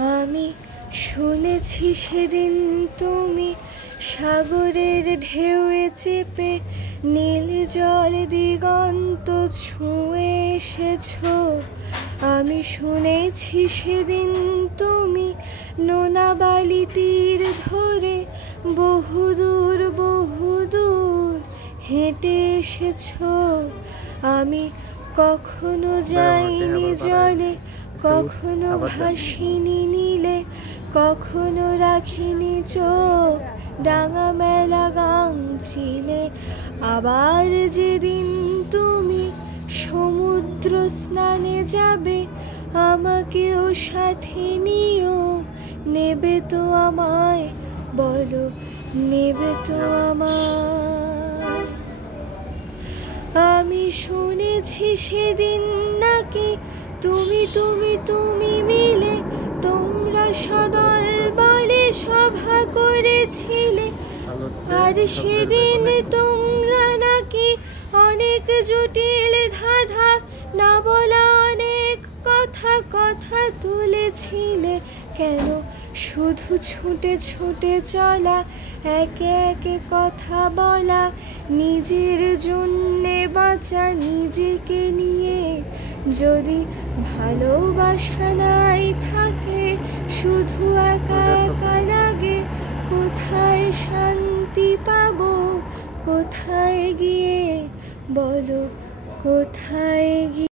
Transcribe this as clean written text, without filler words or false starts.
আমি শুনেছি সেদিন তুমি সাগরের ঢেউয়ে চেপে নীল জল দিগন্ত ছুঁয়ে এসেছো। আমি শুনেছি সেদিন তুমি নোনা বালি তীর ধরে বহুদূর বহুদূর হেঁটে এসেছো। আমি কখনো যাইনি জলে, কখনো ভাসিনি নীলে, কখনো রাখিনি চোখ ডাঙা মেলা গাংচিলে। আবার যেদিন তুমি সমুদ্র স্নানে যাবে আমাকেও সাথে নিও। নেবে তো আমায়, বলো নেবে তো আমায়? আমি শুনেছি সেদিন নাকি তুমি তুমি তুমি মিলে তোমরা সদল বলে সভা করেছিলে। আর সেদিন তোমরা নাকি অনেক জটিল ধাঁধা না বলা অনেক কথা কথা তুলেছিলে। কেন শুধু ছুটে ছুটে চলা, একে একে কথা বলা, নিজের জন্যে বাঁচা নিজেকে নিয়ে? যদি ভালোবাসা নাই থাকে, শুধু একা একা লাগে, কোথায় শান্তি পাবো? কোথায় গিয়ে, বলো কোথায় গিয়ে?